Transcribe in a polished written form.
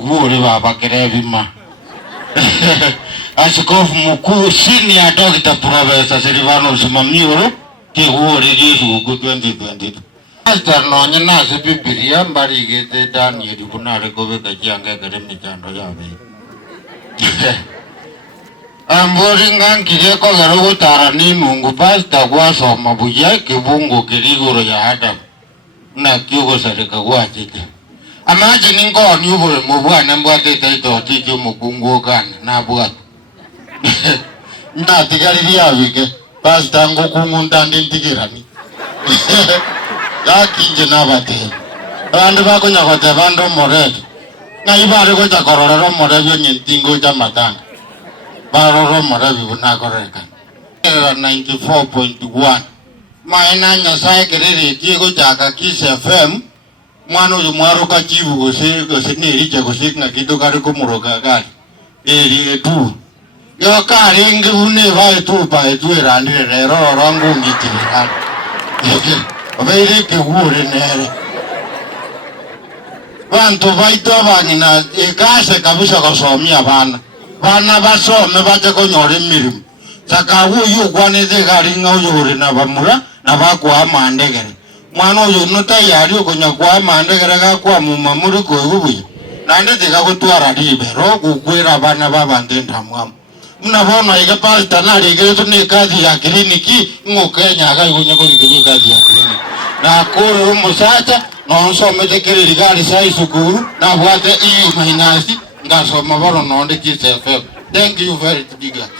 kiguore baba kerevima. Askofu mkuu senior Dr. Professor Silvanus Mamioro kiguore gisugu 2022. Pastor nonye nase Biblia mbari gete Daniel kunare kobeka jange kare mitando yabe. Ambori ngangire ko garo gutara ni Mungu pastor gwasoma buya kibungo kirigoro ya Adam na kiugo sareka gwachite. Imagine God you will move one and what they to teach you mukungo kan na bwa. Na tigari ya wike pastor ngokungu ndandi ntigirani. Ya kinje na bate. Bandu bako nyakote bando mored. Na ibare ko chakororo mored yo nyintingo cha matanga. Baroro mored buna koreka. 94.1. Maina nyasaye kerere tiego chaka Kiss FM. Mwana uyu mwaro kachivu gose nericha gose ngakito kari kumuroka kari. Eri etu. Yo kari ngi une vai tu pa etu erandire rero rangu ngitirani. Vere ke hure nere. Bantu baito banina ekase kabisa kasomia bana. Bana basome baje konyore mirimu. Saka uyu kwaneze gari ngauyo na bamura na bakwa mandegere. Mwana uyu notayari okonya kwa mandegere gakwa mumamuri ko ubuye. Nande tika kutwara libero kukwera bana babande ntamwamu. Mnabona ika pastor nari geto ne kazi ya kliniki ngokenya akaikunya ko kazi ya kliniki. Na kuru musacha nonsome tekere ligari sai sukuru na bwate iyi mainasi ngasoma baro nonde Kiss FM. Thank you very much.